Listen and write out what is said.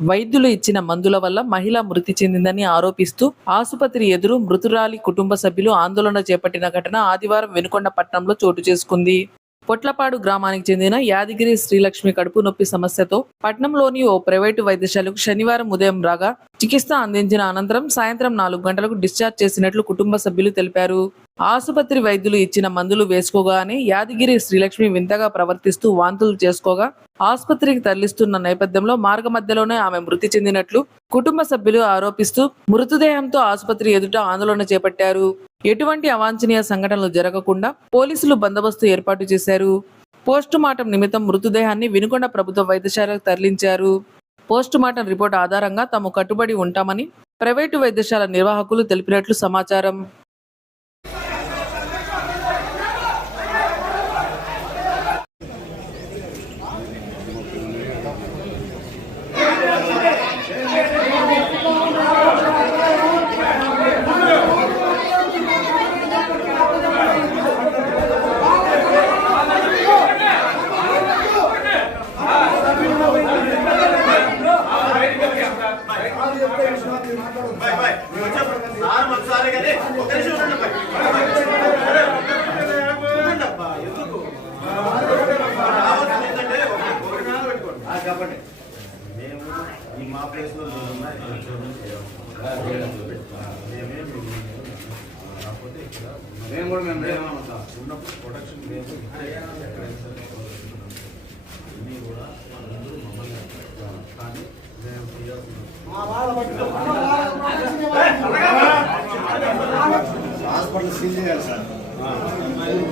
వైద్యులు ఇచ్చిన మందుల వల్ల మహిళ మృతి చెందిందని ఆరోపిస్తూ ఆసుపత్రి ఎదురు మృతురాలి కుటుంబ సభ్యులు ఆందోళన చేపట్టిన ఘటన ఆదివారం వెనుకొండ పట్టణంలో చోటు చేసుకుంది. పొట్లపాడు గ్రామానికి చెందిన యాదగిరి శ్రీలక్ష్మి కడుపు నొప్పి సమస్యతో పట్నంలోని ఓ ప్రైవేటు వైద్యశాలకు శనివారం ఉదయం రాగా చికిత్స అందించిన అనంతరం సాయంత్రం నాలుగు గంటలకు డిశ్చార్జ్ చేసినట్లు కుటుంబ సభ్యులు తెలిపారు. ఆసుపత్రి వైద్యులు ఇచ్చిన మందులు వేసుకోగానే యాదగిరి శ్రీలక్ష్మి వింతగా ప్రవర్తిస్తూ వాంతులు చేసుకోగా ఆసుపత్రికి తరలిస్తున్న నేపథ్యంలో మార్గ మధ్యలోనే ఆమె మృతి చెందినట్లు కుటుంబ సభ్యులు ఆరోపిస్తూ మృతదేహంతో ఆసుపత్రి ఎదుట ఆందోళన చేపట్టారు. ఎటువంటి అవాంఛనీయ సంఘటనలు జరగకుండా పోలీసులు బందోబస్తు ఏర్పాటు చేశారు. పోస్టుమార్టం నిమిత్తం మృతదేహాన్ని వినుకొండ ప్రభుత్వ వైద్యశాలకు తరలించారు. పోస్టుమార్టం రిపోర్ట్ ఆధారంగా తాము కట్టుబడి ఉంటామని ప్రైవేటు వైద్యశాల నిర్వాహకులు తెలిపినట్లు సమాచారం. చెప్పండి మేము ఈ మా ప్లేస్లో కాకపోతే ఇక్కడ మేము కూడా మేము ఉన్నప్పుడు ప్రొడక్షన్ మేము ఎక్కడైనా కూడా అందరూ మమ్మల్ని కానీ మేము చేయాల్సిన హాస్పిటల్ సీల్ చేయాలి సార్ వేరే